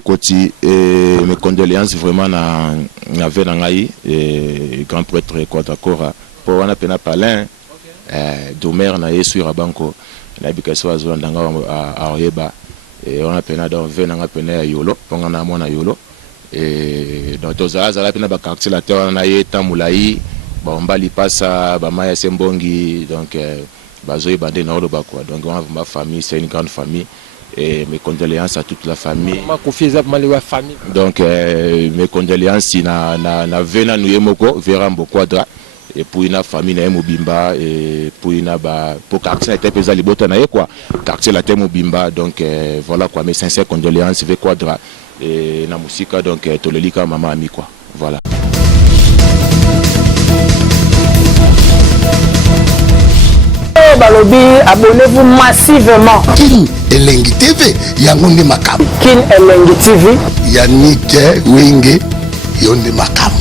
Côté mes condoléances vraiment na Venangaï et grand prêtre Quatakora pour wana pena palin domer na yesu rabanko na bikaso azwa ndanga a oyeba et on a pena dans Venanga pena yolo ponga na mona yolo et dans toza za la pena ba quartier la terre na yeta mulai ba mbali passa ba maya sembongi donc bazoy bande na oloba quoi donc on a ma famille, c'est une grande famille. Et mes condoléances à toute la famille. Donc mes condoléances na vena nuyemoko verambo quadra et pour une famille na mobimba et pour une ba pour quartier était pesa libota na quoi quartier la terre mobimba donc voilà quoi mes sincères condoléances ve quadra et na musika donc tolelika mama ami quoi voilà. Balobi, abonnez-vous massivement. Kin Elengi TV, Yangonde Makam. Kin Elengi TV. Yannick Wenge, Yonde Makam.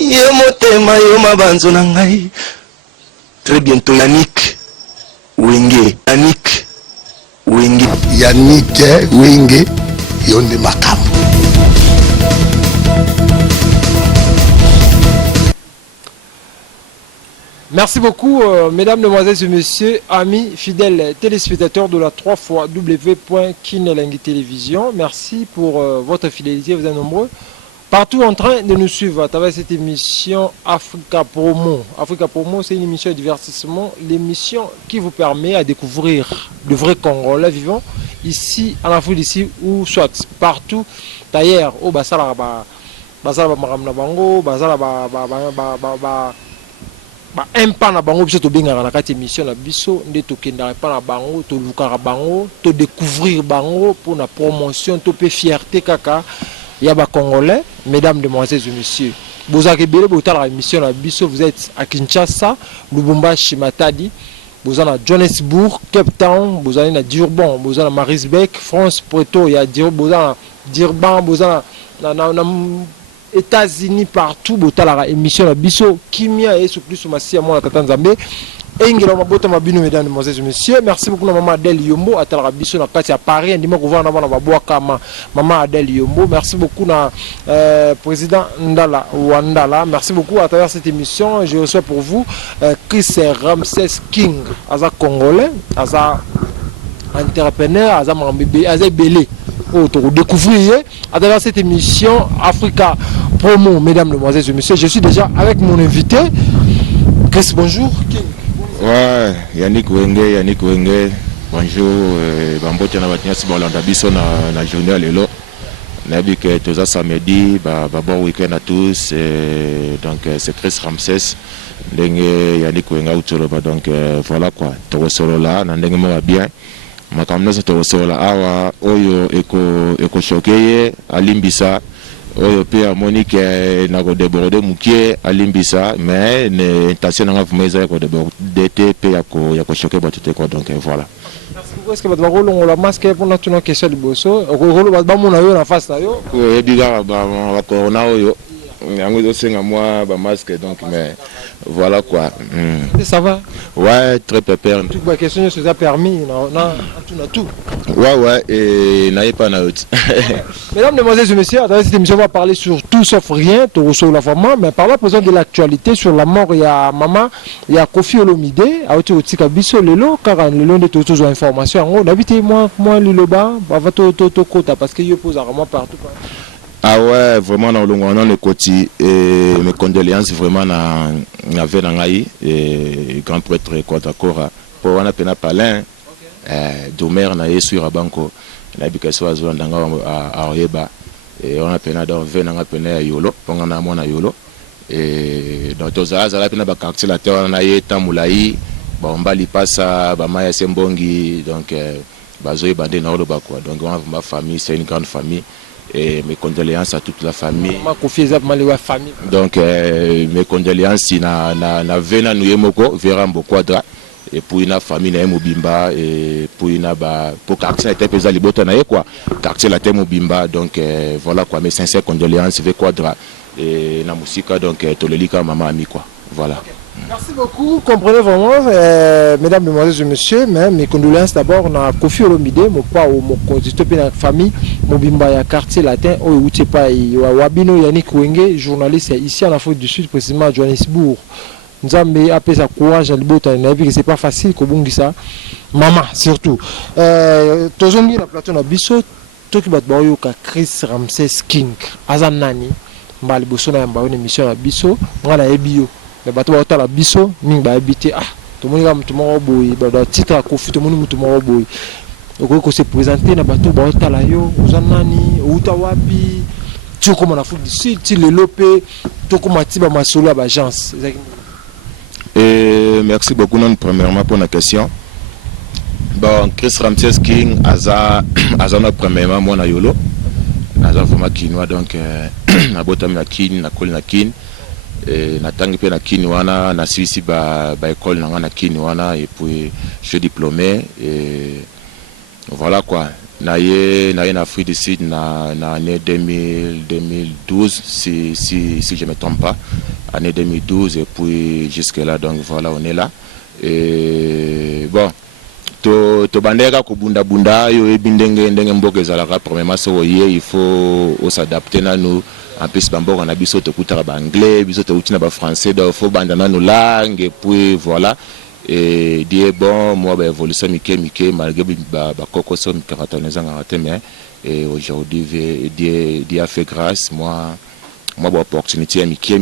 Yomotema yoma banzo nangai. Très bientôt Yannick Wenge. Yannick Wenge. Yannick Wenge, Yonde Makam. Merci beaucoup, mesdames, demoiselles et messieurs, amis, fidèles téléspectateurs de la 3xw.kinelengi Télévision. Merci pour votre fidélité, vous êtes nombreux. Partout en train de nous suivre à travers cette émission Africa Promo. Africa Promo, c'est une émission de divertissement, l'émission qui vous permet à découvrir le vrai Congolais vivant ici, en Afrique, ici ou soit partout. D'ailleurs, au Basala, un pan na bango biso to bengaka na kati émission na biso nde to kendaka pa na bango to lukaka bango to découvrir bango pour na promotion to pe fierté kaka ya ba congolais. Mesdames, demoiselles et messieurs, bozaki bele botala émission na biso, vous êtes à Kinshasa, Lubumbashi, Matadi, vous êtes à Johannesburg, Cape Town, vous êtes à Durban, vous êtes à Marisbeck, France, Preto, il y a Durban, vous êtes à États-Unis, partout, botala émission la biso kimia et sous plus ma sia moi tata Nzambe engela mabota mabino. Mesdames, demoiselles et messieurs, merci beaucoup na maman Adèle Yombo atala biso na kati ya Paris ndima ko vana bana babwaka maman Adèle Yombo. Merci beaucoup na président Ndala Wandala. Merci beaucoup à travers cette émission. Je reçois pour vous Chris Ramses King, aza congolais, aza entrepreneur, aza mambebe, aza belé. Pour découvrir à travers cette émission Africa Promo. Mesdames, demoiselles et messieurs, je suis déjà avec mon invité. Chris, bonjour. Ouais, Yannick Wenge, bonjour. Bambote na batnya si bolanda biso na journée lelo. Nabi que tous samedi, bon week-end à tous. Donc c'est Chris Ramses. Ndenge Yannick Wenge autour donc voilà quoi. Tout solo là, ndenge mo bien. Makamna sa tosola awa oyo eko shokeye alimbisa oyo pe Monique na ko déborder mukie alimbisa mais ne intention na vumeza ko déborder pe ya ko choquer batute quoi donc voilà. Est-ce que votre rôle on la masque pour notre une question de bosso rôle ba mona yo na face na yo ko ebiga ba corona oyo yango zo senga moi ba masque donc mais voilà quoi. Ça va? Ouais, très pépère. Toute ma question se a permis, tout. Ouais, et n'ayez pas na haute. Mesdames, demoiselles et messieurs, à travers cette émission, on va parler sur tout sauf rien, tout reçoit la femme, mais par la présence de l'actualité sur la mort, il y a maman, il y a Kofi Olomide, à Oti Otika Biso, Lelo, car le long de toutes les informations, on habite moi, Liloba, va to kota, parce qu'il y a pose à moi partout. Ah ouais, vraiment dans le côté et mes condoléances vraiment na Venangaï et grand prêtre Quatakora pour wana pena palin domer na yesu rabanko na bikaso azwa ndanga a oyeba et on a pena dans Venanga pena yolo ponga na mona yolo et dans toza za la pena ba quartier la terre na yeta mulai ba mbali passa ba maya sembongi donc bazoy bande na oloba quoi donc on a ma famille, c'est une grande famille. Et mes condoléances à toute la famille. Donc mes condoléances na vena nuyemoko verambo quadra et pour une famille na mobimba et pour une ba pour quartier était pesa libota na quoi quartier la terre mobimba donc voilà quoi mes sincères condoléances ve quadra et na musika donc tolelika mama ami quoi voilà. Merci beaucoup, comprenez vraiment, mesdames, mesdemoiselles et messieurs, mais mes condoléances d'abord, on a Kofi Olomide, mon père ou mon conducteur de la famille, mon bimba ya quartier latin, ou Utepa, Wabino Yannick Wenge, journaliste ici en Afrique du Sud, précisément à Johannesburg. Nous avons appelé ça courage à l'ibota, on a vu que c'est pas facile, que ça, maman surtout. Tozongi la plateau na biso, to ki bat bayo ka Chris Ramses King, azan nani, mbali boso na yamba une émission na biso, ngala ebio. Les bateaux à la biso, ming ba habité ah, tout le monde a mutu moro boy, ba titre à Kofi, tout le monde mutu moro boy. Donc on s'est présenté na bateau ba otala yo, uzanani, utawapi, tu comme on a foot d'ici, tu le lopé, tu comme atiba masolo à l'agence. Merci beaucoup non premièrement pour la question. Bon, Chris Ramses King aza na premièrement moi na yolo. Aza vraiment kinois donc na botam na kin, na kol na kin. Na tangi pe na kini wana na sisi ba école na kini wana et puis je suis diplômé et voilà quoi na Afrique du Sud na année 2012 si je me trompe pas, année 2012 et puis jusque là donc voilà on est là et bon to bandera ko bunda yo ebindenge ndenge mboka ezalaka premièrement so il faut s'adapter na nous. En plus, on a biso te kuta ba anglais, biso te utina ba français, donc faut bandana nos langues et puis voilà. Et dire bon, moi ba évolution mike malgré ba koko so mi 41 ans mais et aujourd'hui Dieu a fait grâce moi ba opportunité mike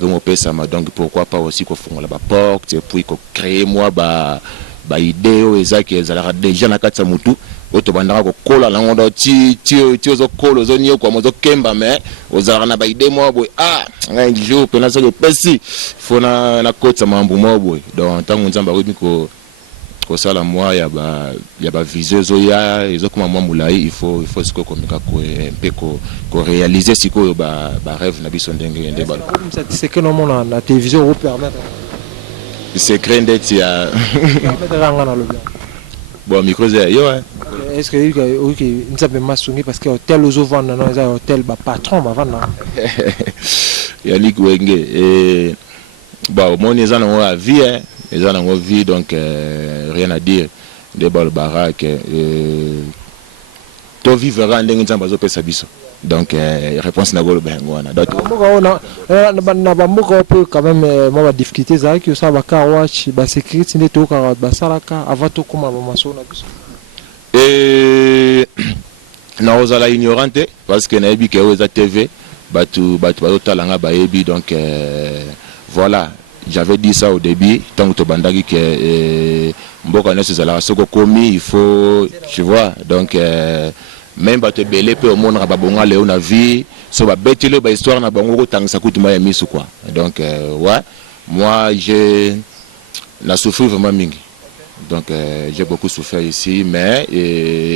comme pesa ma donc pourquoi pas aussi ko fongola ba porte et puis ko créer moi ba idée ezaki ezala déjà na katsa mutu otobandaka kokola lango do ti ozo kola ozo nio kwa mozo kemba mais ozala na ba idée moi boy ah un jour pena so pesi fona na kotsa mambu moi boy donc tango nzamba ko ko sala moi ya ba vision zo ya ezo kuma moi mulai il faut siko komika ko mpe ko réaliser siko ba rêve na biso ndenge ndé balo c'est que non mon na télévision vous permettre secret ndeti ya bon micro yo est-ce que OK nous avons massonné parce que hôtel aux vendre non ça hôtel ba patron ba vendre Yannick Wenge et bon mon les gens ont la vie les gens ont vie donc rien à dire des bal baraque to vivra ndenge nzamba zo pesa biso donc réponse na golo bengo wana donc na bamuka peut quand même moi ba difficulté za ki ça ba car watch ba sécurité ne to ka ba salaka avant to kuma ba maso na biso et na ozala ignorante parce que na ebi ke oza TV batu talanga ba ebi donc voilà j'avais dit ça au début tant que bandaki que mboka na sezala soko komi il faut tu vois donc même bato belé pe au monde ba bonga leo na vie so ba betile ba histoire na bango ko tangisa kutima ya misu quoi donc ouais moi j'ai na souffert vraiment mingi donc j'ai beaucoup souffert ici mais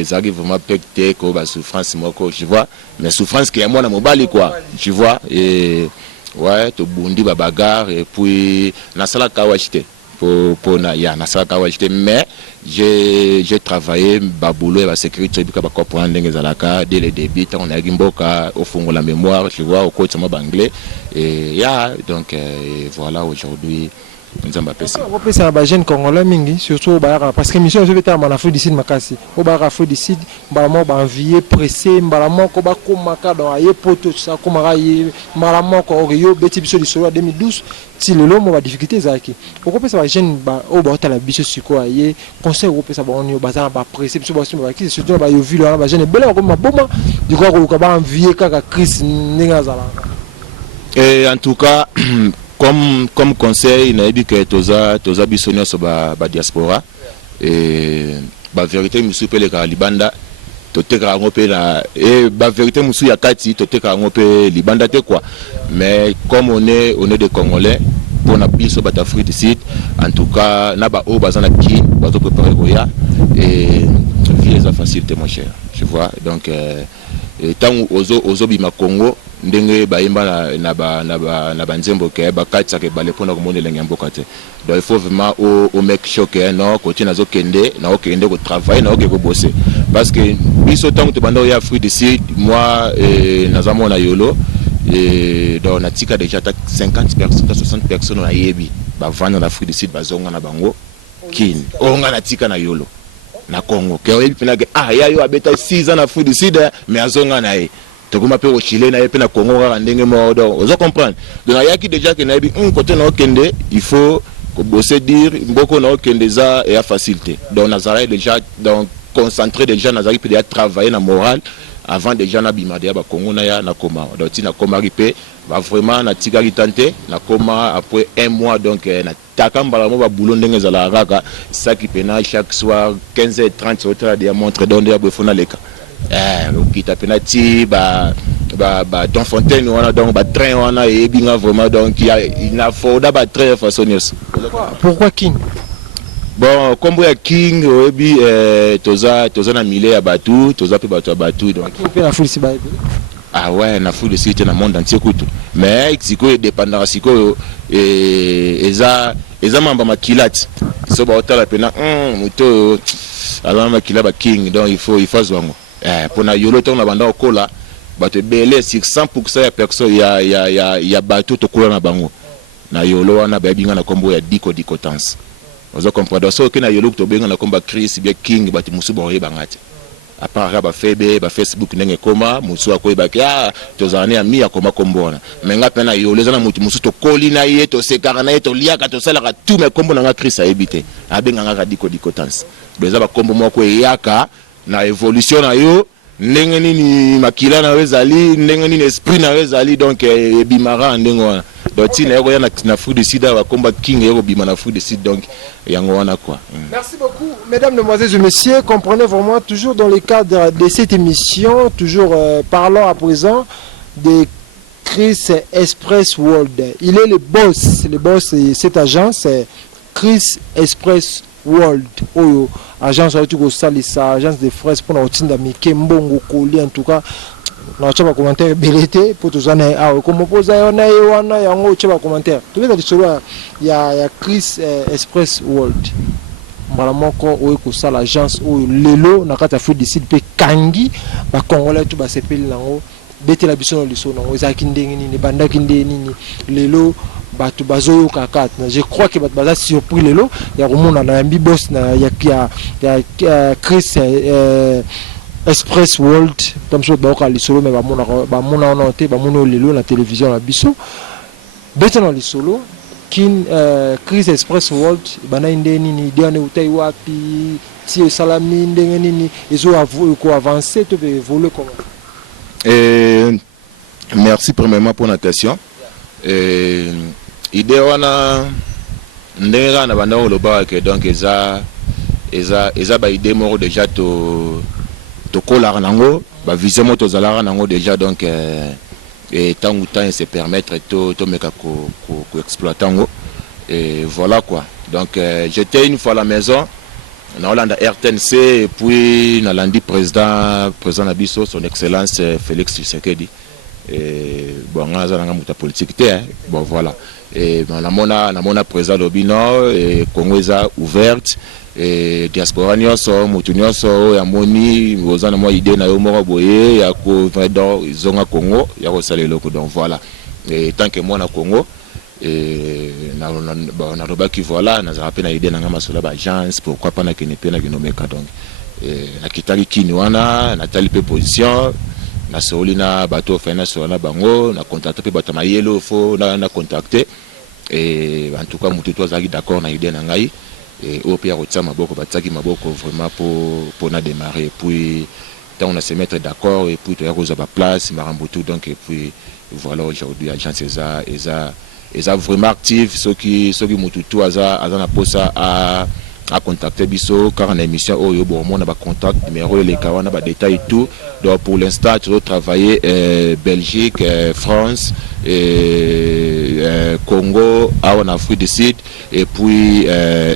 ça arrive vraiment peut-être que ba souffrance moi ko tu vois mais souffrance qui est moi na mobali quoi tu vois et ouais to bundi ba bagarre et puis na sala kawachite pour na ya na sala kawachite mais j'ai travaillé baboulot et la sécurité bika ba comprendre ndenge zalaka dès le début on a gimboka au fond la mémoire tu vois au coach ma anglais et ya donc voilà aujourd'hui nzamba pesa on peut ça ba jeune congolais mingi surtout ba parce que mission je vais ta en Afrique du Sud makasi au ba Afrique du Sud mbala ba envier pressé mbala moko ba komaka dans aye poto ça komaka ye mbala moko yo beti biso lisolo 2012 si le long ba difficulté zaki on peut ça ba jeune ba au ba ta la biso siko aye conseil on peut ça ba on yo bazana ba pressé biso ba qui surtout ba yo vu ba jeune bela ko maboma du quoi ko ba envier kaka Chris ninga zala et en tout cas comme conseil na ebi que toza bisonyo so ba diaspora et ba vérité musu pele ka libanda toteka ngo pe na et ba vérité musu ya kati toteka ngo pe libanda te quoi mais comme on est des Congolais pour na biso ba d'Afrique du Sud en tout cas na ba o bazana ki ba to préparer goya et vie est facile mon cher tu vois donc tant ozo bima Congo ndenge baimba na banzembo ke bakatsa ke bale pona ko monela ngamboka te donc il faut vraiment au make sure que non ko tina zo kende na o kende ko travailler na o ke ko bosser parce que biso tant que bando ya Afrique du Sud moi nazamo na yolo et donc on a tika déjà 50 personnes 60 personnes na yebi bavanda na Afrique du Sud bazonga na bango kin onga na tika na yolo na Congo ke oyebi pena ke ya yo abeta 6 ans na Afrique du Sud mais azonga na ye tokoma pe au Chili na ye pe na Congo kaka ndenge mo do ozo comprendre donc ayaki déjà que na bi côté na okende il faut que bosser dire mboko na okende za et à facilité donc nazara déjà donc concentrer déjà nazari pe déjà travailler na morale avant déjà na bimade ba Congo na ya na koma donc ti na koma ripe va vraiment na tigari tante na koma après 1 mois donc na takambala mo ba boulot ndenge za la raka ça qui pena chaque soir 15h30 autre dia montre donde ya bofona leka okita pena ti ba Don Fontaine wana donc ba train wana et binga vraiment donc il na foda ba train façon nyos. Pourquoi King? Bon comme ya King oyebi toza na mile ya batu toza pe batu ya batu donc King pe na fulisi ba ouais na full cité na monde entier kutu mais siko dépendant siko eza mamba makilati so ba otala pena muto ala makila ba King donc il faut zwango pour na yolo to na banda okola bato belé sur 100% ya personne ya bato to kola na bango na yolo wana ba binga na kombo ya diko tans ozo comprendre so ke na yolo to benga na komba Chris bien King bato musu ba oyeba ngati à part ba febe ba Facebook ndenge koma musu akoyeba ke tozane ami akoma kombona menga pena yolo zana mutu musu to koli na ye to sekara na ye to liaka to sala ka tout me kombo na Chris ayebite abenga ngaka diko tans beza ba kombo moko yaka na évolution na yo ndenge nini makila na wezali ndenge nini esprit na wezali donc bimara ndenge wana donc tina yako ya na Afrique du Sud ba komba King yako bima na Afrique du Sud donc yango wana quoi. Merci beaucoup mesdames, demoiselles et messieurs, comprenez vraiment toujours dans le cadre de cette émission toujours parlons à présent de Chris Express World. Il est le boss de cette agence, c'est Chris Express World. Oyo agence auto ko salisa agence de fraises pour otinda mike mbongo koli en tout cas na chaba commentaire belete pour tous ana comme posa yona wana yango chaba commentaire to beta disolo ya Chris Express World mbala moko oyo ko sala agence oyo lelo na kata Afrique du Sud pe kangi ba congolais to ba sepeli nango betela biso na liso nango ezaki ndenge nini bandaki ndenge nini lelo batu bazoyo kakat je crois que baza surpris lelo ya komona na yambi boss na ya Chris Express World comme ça ba lisolo mais ba mona on te ba mona lelo na télévision na biso betena lisolo kin Chris Express World bana ndenge nini diane utai wapi si salami ndenge nini ezo ko avancer to évoluer comment. Merci premièrement pour la question. Idée wana ndenge na banda oloba ke donc eza ba idée moko déjà to kola nango ba vision moto zala nango déjà donc et tant ou temps se permettre to meka ko exploiter ngo et voilà quoi. Donc j'étais une fois à la maison na Hollande RTNC et puis na landi président Nabiso son excellence Félix Tshisekedi et bon on a un muta politique bon voilà et na mona président Lobino et Congo eza ouverte et diaspora nyonso mutu nyonso ya moni ozana mo idée na yo moko boye ya ko vraiment izonga Congo ya ko salelo ko donc voilà et tant que moi na Congo et na robaki voilà na za pena idée na ngama sola ba agence pourquoi pas na kenepe na kinomeka donc na kitali kini wana na tali pe position na solina bato fena sola bango na contacter pe bato mayelo fo na contacter et en tout cas mutu to zaki d'accord na idée na ngai et au pire otsa maboko bataki maboko vraiment pour na démarrer puis tant on a se mettre d'accord et puis to ya koza ba place marambutu donc et puis voilà aujourd'hui agence eza vraiment active ceux qui mututu aza na posa à contacter biso car en émission oyo bon on a ba contact numéro les kawana ba détail tout donc pour l'instant tu dois travailler Belgique France Congo en Afrique du Sud et puis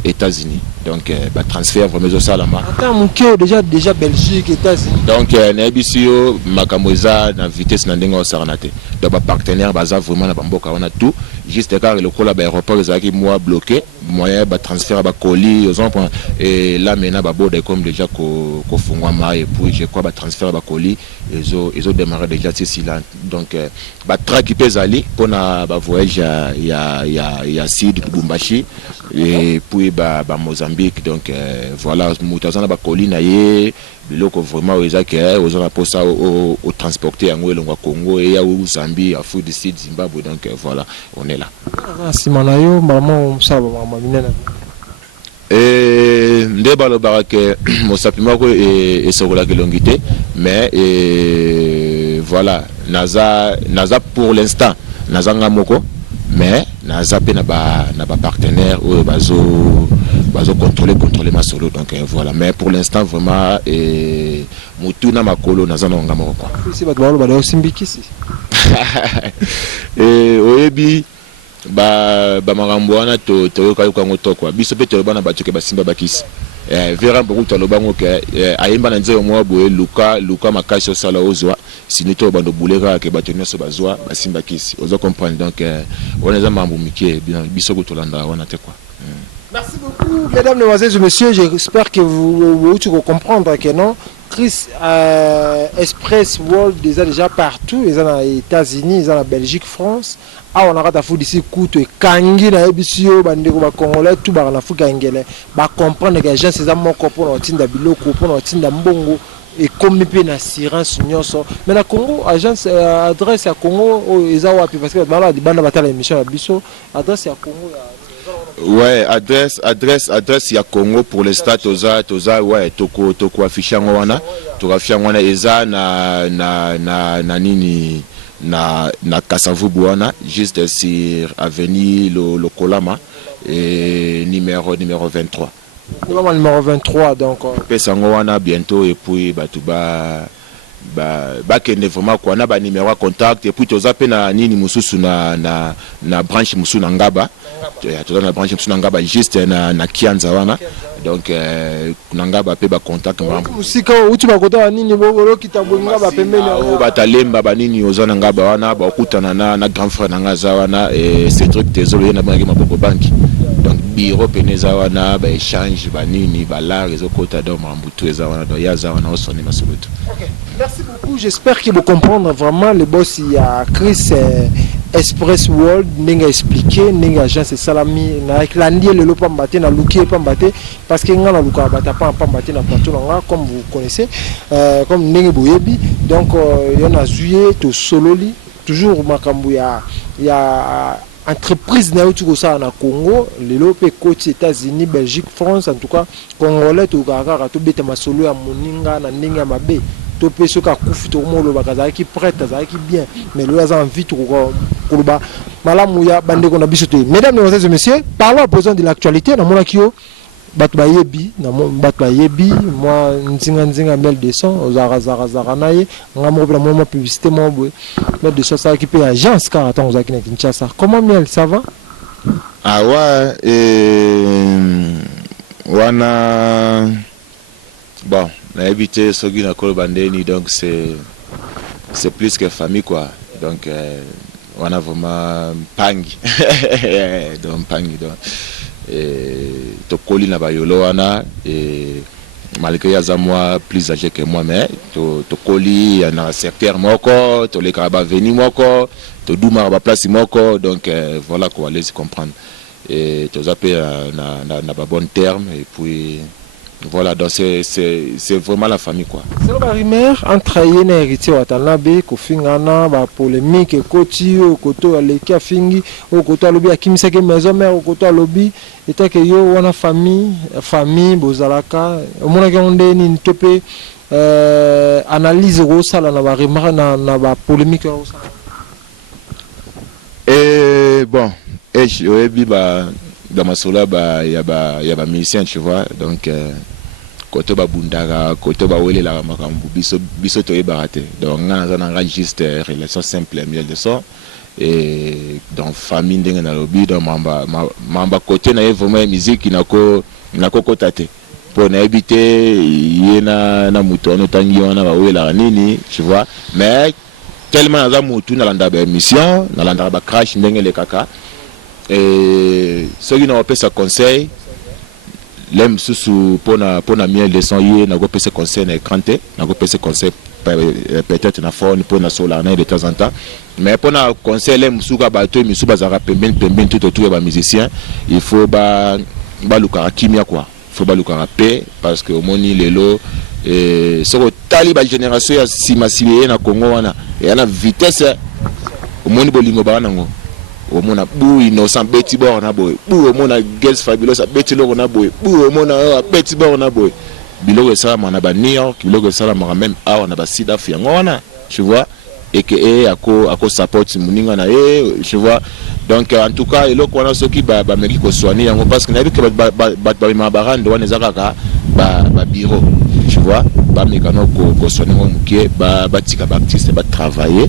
États-Unis donc ba transfert vraiment au salama. Attends mon cœur déjà Belgique États-Unis. Donc na bisio makambo eza na vitesse na ndenge osarnate. Donc ba partenaire baza vraiment na bamboka wana tout juste car le cola ba aéroport ezaki moi bloqué moyen ba transfert ba colis aux gens et là maintenant ba bode comme déjà ko fungwa ma et puis je crois ba transfert ba colis ils ont démarré déjà ici là donc ba track pezali pona ba voyage ya Sid Lubumbashi et puis ba Mozambique donc voilà mutazana ba colis na ye biloko vraiment ezaki aux gens pour ça au transporter en Elongo Congo et ya Zambie à Afrique du Sud Zimbabwe donc voilà on est là. Simanayo maman ça maman minena nde balobaka ke mosapi moko esokolaka elongi te mais voilà naza pour l'instant nazanga moko mais naza pe na ba partenaire oyo bazo contrôler ma solo donc voilà mais pour l'instant vraiment mutu na makolo naza na nga moko quoi ici ba balo ba osimbikisi oyebi ba makambo wana toyoka ngo tokwa biso pe toloba na bato ke basimba bakisi vera beaucoup tolobango ke ayemba na nzeo mwa boye luka makasi osala ozwa sinito bando buleka ke bato nyonso bazwa basimba kisi ozo comprendre donc on est mambo mike biso ko tolanda wana te quoi. Merci beaucoup mesdames, mesdemoiselles et messieurs, j'espère que vous comprendre que non Chris Express World déjà partout, ils sont aux États-Unis, ils sont en Belgique, France. Ah, on a ratafou d'ici coûte et kangi na ebisio bandeko ba congolais tout ba na fuka ngele ba comprendre que gens ces amoko pour notinda biloko pour notinda mbongo et comme pe na assurance nyonso mais na Congo agence adresse à Congo eza wapi parce que bala di banda batala émission ya biso adresse à Congo ouais adresse ya Congo pour les stats toza ouais toko afficher wana to afficher wana eza na nini na Kasavubu wana juste sur avenue le Kolama et numéro 23. Numéro 23 donc pesango wana bientôt et puis batuba kende vraiment quoi na ba numéro à contact et puis toza pe na nini mususu na branche mususu na Ngaba toza na branche mususu na Ngaba juste na Kianza wana donc na Ngaba pe ba contact mambo musika uti ba kota nini bogolo kitabonga ba pembeni batalemba ba nini oza na Ngaba wana ba okutana na grand frère na ngaza wana et ces trucs désolé na bangi maboko banki donc biro peneza wana ba échange ba nini ba la réseau kota do mambutu eza wana do yaza wana osoni masulutu. OK. Merci beaucoup. J'espère que vous comprenez vraiment le boss il y a Chris Express World n'enga expliqué n'enga agence salami na klandi le lo pambate na luki pambate parce que ngana luka bata pambate na plateau nga comme vous connaissez comme n'enga boyebi donc il y en a juillet to sololi toujours makambu ya entreprise na yotu ko ça na Congo lelo pe côté États-Unis Belgique France en tout cas congolais to kaka to beta masolo ya moninga na ndinga mabe to pe soka kufi to molo bakaza ki prête za ki bien mais le a envie to ko ba malamu ya bandeko na biso te. Mesdames, mesdemoiselles et messieurs, parlons à présent de l'actualité na mona kio bato bayebi na bato bayebi moi nzinga mel de son zara naye ngamo pour la moment publicité mo boy mel de ça qui peut agence car attends aux akina Kinshasa. Comment Miel, ça va? Ah ouais wana bon na éviter ce qui na kolbandeni donc c'est plus que famille quoi donc on a vraiment pangi donc pangi donc tokoli na bayolo wana et malgré yaza moi plus âgé que moi mais tokoli na secteur moko to le kaba veni moko to duma ba place moko donc voilà quoi allez comprendre et to zaper na ba bon terme et puis voilà donc c'est vraiment la famille quoi. C'est la rumeur entre yena héritier watanabe ko fingana ba polémique koti o koto aleki afingi o koto alobi akimisa ke maison mère o koto alobi eta ke yo wana famille bozalaka omona ke onde ni tope analyse ro sala na ba rumeur na ba polémique ro sala et bon et je bi ba dans ma sola ba ya ba musicien tu vois donc koto ba bundaka koto ba wele la makambu biso to yebaraté donc nga juste relation simple miel de son et dans famille ndenge na lobi donc mamba côté na vraiment musique inako na kokota te pour éviter yena na mutono tangi wana ba wela nini tu vois mais tellement za mutu na landa ba mission na landa ba crash ndenge le kaka et ceux qui n'ont pas ce conseil l'aime sous pour na mieux leçon yé na go pese conseil na écranté na go pese conseil peut-être na phone pour na solana de temps en temps mais pour na conseil l'aime sous ka bato mi sous bazara pemben tout autour ba musicien il faut ba lukara kimia quoi faut ba lukara paix parce que au moni lelo et sur tali ba génération ya simasibe na Congo wana et na vitesse au moni bolingo ba nango au mona bou innocent beti bord na boy bou au mona girls fabulous beti loko na boy bou au mona beti bord na boy biloko ça na ba New York biloko ça ma même awa na ba sida fiangona tu vois et que ako support muninga na tu vois donc en tout cas eloko wana soki ba meki ko soigner yango parce que na bi que ba mabarando wana ezaka ba bureau tu vois ba mekano ko soigner mo mukie ba tika ba artiste ba travailler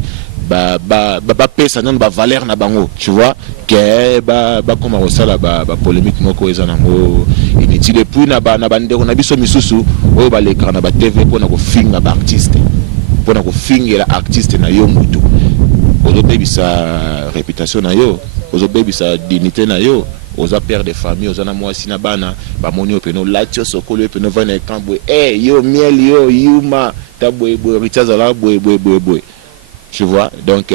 ba pesa non ba valeur na bango tu vois que ba comme resala ba polémique moko eza nango inutile puis na ndeko na biso misusu oyo ba l'écran na ba TV pona ko finga ba artiste pona ko finga la artiste na yo mutu ozo bebisa réputation na yo ozo bebisa dignité na yo oza père de famille oza na mwasi na bana ba moni openo latio sokolo openo vana ekambwe yo miel yo yuma tabwe richaza la boy tu vois donc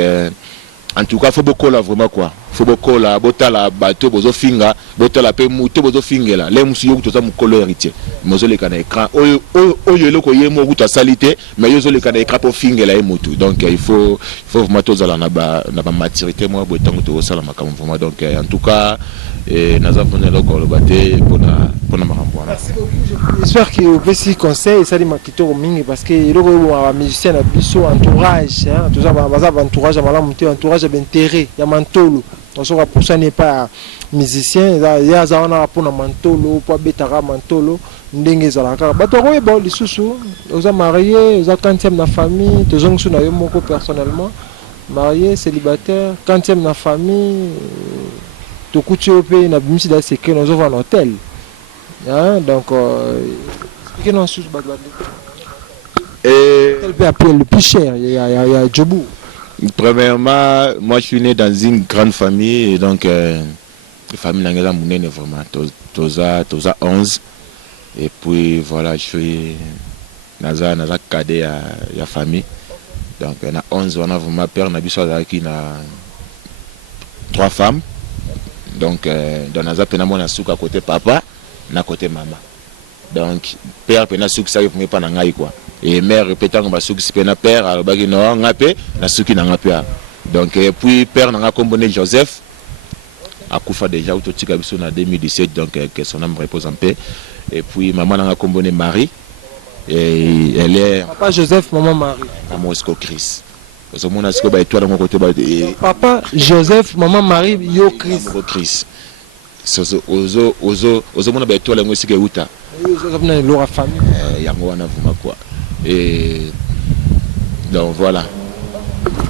en tout cas faut beaucoup là vraiment quoi faut beaucoup là botala bateau bozo finga botala pe muto bozo fingela les musu yo toza mukolo héritier mozo le kana écran oyo loko yemo kuta salité mais yo zo le kana écran pour fingela et mutu donc il faut vraiment tozala na ba maturité moi botango to sala makambo vraiment donc en tout cas naza pona loko lo baté pona makambo wana. J'espère que vous pouvez conseil ça dit makito mingi parce que loko wa musicien na biso entourage hein tout ça baza entourage malamu te entourage d'intérêt ya mantolo on pour ça n'est pas musicien il y a ça on a pour na mantolo pour betara mantolo ndenge zalaka bato ko ba lisusu oza marié oza 40e na famille tozong suna yo moko personnellement marié célibataire 40e na famille to kucho pe na bimisi da secret nous on va en hôtel hein donc que non sous bato et tel peut appeler le plus cher il y a Djobou. Premièrement, moi je suis né dans une grande famille et donc la famille n'engage mounene vraiment toza 11 et puis voilà je suis naza cadet ya famille donc on a 11 on a vraiment père na biso qui na 3 femmes donc dans naza pena mona suka côté papa na côté maman donc père pena suka ça ne pas na ngai quoi et mère répétant ba suki pena père alobaki no ngape na suki na ngape donc et puis père na komboné Joseph akufa déjà autotika biso na 2017 donc que son âme repose en paix et puis maman na komboné Marie et elle est papa Joseph maman Marie maman Esco Chris parce que mon asko ba étoile mon côté ba papa Joseph maman Marie yo Chris ozo mona ba étoile ngo sike uta ozo na lora famille yango wana vuma quoi et donc voilà.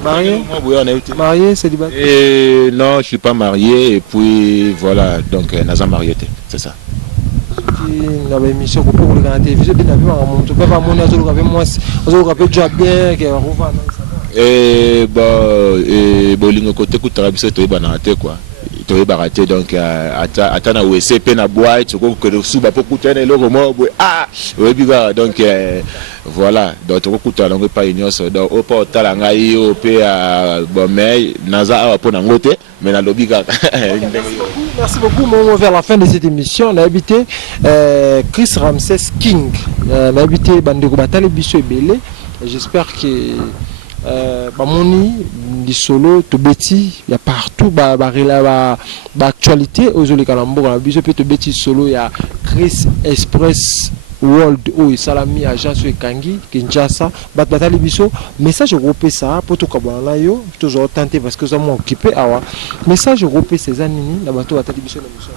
Marié, célibataire? Et non, je suis pas marié et puis voilà, donc naza marié, c'est ça. Na ba émission ko pour la télévision de na ba mon to pas mon azo ko moi azo ko pe job bien que rova et bolingo côté ku trabiso to ba na te quoi. To ba raté donc ata na WC na boîte ko ko suba pour kutana eloko mo oui biga donc voilà donc to kuta longo pa inyoso donc au pas tala ngai o pe bon mais naza awa pona ngote mais na lobiga. Merci beaucoup mon vers la fin de cette émission on a habité Chris Ramses King on a habité bandeko batale biso ebele j'espère que bamoni di solo to beti ya partout ba actualité ozoleka na mboka na biso pe to beti solo ya Chris Express World o salami agence ekangi Kinshasa batali biso message européen ça pour to kabana yo toujours tenter parce que ça m'a occupé awa message européen ces anini na bato batali biso na mission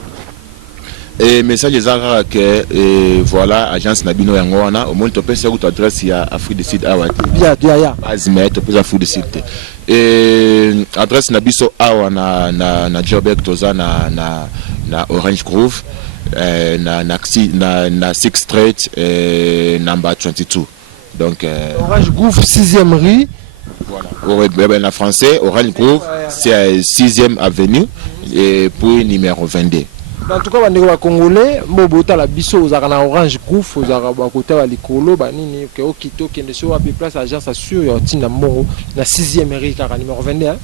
et message ezaka que voilà agence nabino yango wana au moins to pesa ku adresse ya Afrique du Sud awa ya azime to pesa Afrique du Sud et adresse nabiso awa na Joburg toza na Orange Grove na 6 Street number 22. Donc Orange Gouffre 6e rue. Voilà. En français, Orange Grove, c'est 6e avenue et puis numéro 22. En tout cas, bandeko ba Congolais, mobota la biso ozaka na Orange Gouffre, ozaka ba kota ba likolo ba nini ke okito kende so wa place agence assure yo tinda mbongo na 6e rue kaka numéro 22 hein.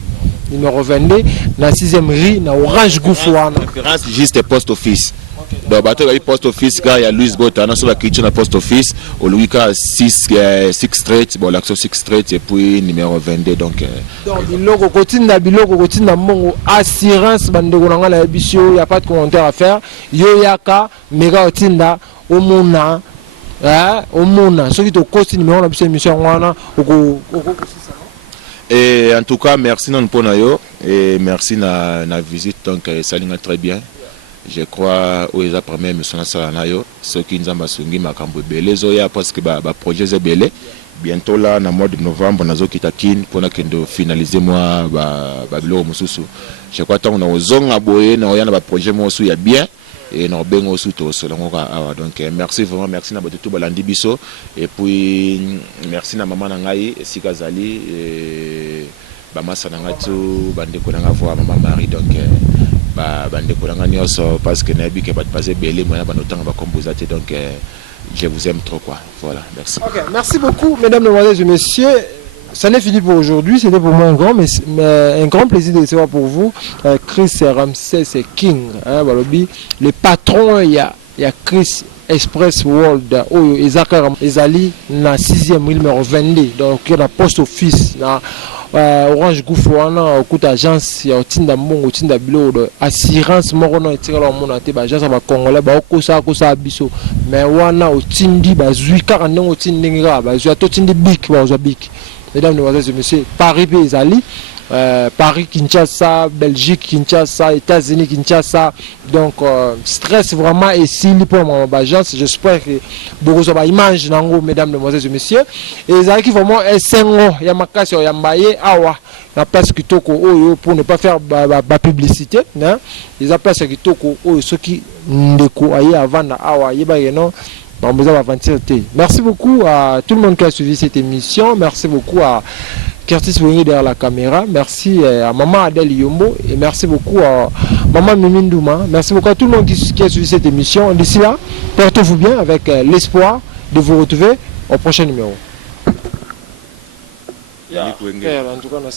Numéro 22 na 6e rue na Orange Gouffre wana. Référence juste post office. Donc bateau il post office car il y a Louis Bota na sur la kitchen post office au Louis 6 Street, bon l'action 6 Street et puis numéro 22 donc biloko kotinda mbongo assurance bandeko nanga na biso, il y a pas de commentaire à faire. Yo yaka mega otinda omona omona soki to kosti numéro na biso émission wana oko et en tout cas merci non pour yo et merci na visite donc ça linga très bien. Je crois aux les premiers émissions na yo ceux qui nous ont sungi makambo belé zoya parce que ba projet est belé bientôt là na mois de novembre nazo kitakin pour na kendo finaliser moi ba bilo mususu. Je crois tant on a ozonga boye na oyana ba projet mo su ya bien et na bengo su to so donc merci vraiment, merci na tout balandi biso et puis merci na maman na ngai Sikazali et ba masa na ngatu bande ko na voir maman Marie donc bandeko nanga nyonso parce que nabi ke bat passer belé moi na banotanga ba composateur donc je vous aime trop quoi. Voilà, merci. OK, merci beaucoup mesdames, mesdemoiselles et messieurs. Ça n'est fini pour aujourd'hui, c'était pour moi un grand plaisir de recevoir pour vous Chris Ramsès King hein, balobi le patron il y a Chris Express World oyo ezaka ezali na 6e numéro 22 donc na post office na Orange Gouffre wana okuta agence ya otinda mbongo otinda bilo de assurance moko na etikala mona te ba agence ba congolais ba kosa biso mais wana otindi bazui kaka ndenge otindi ngaka bazui atotindi bik ba ozwa bik. Mesdames, mesdemoiselles et messieurs, Paris Pézali, Paris, Kinshasa, Belgique, Kinshasa, États-Unis, Kinshasa. Donc, stress vraiment ici pour mon agence. J'espère que beaucoup de images, mesdames, mesdemoiselles et messieurs. Et les qui vraiment SNO, Yamakasi, Yambaye, Awa, la place Kitoko, pour ne pas faire la publicité. Les places Kitoko, ceux qui ndeko aye avant Awa, Yebayeno. Merci beaucoup à tout le monde qui a suivi cette émission. Merci beaucoup à Curtis Wenge derrière la caméra. Merci à Maman Adèle Yombo. Et merci beaucoup à Maman Mimindouma. Merci beaucoup à tout le monde qui a suivi cette émission. D'ici là, portez-vous bien avec l'espoir de vous retrouver au prochain numéro. En tout cas, on a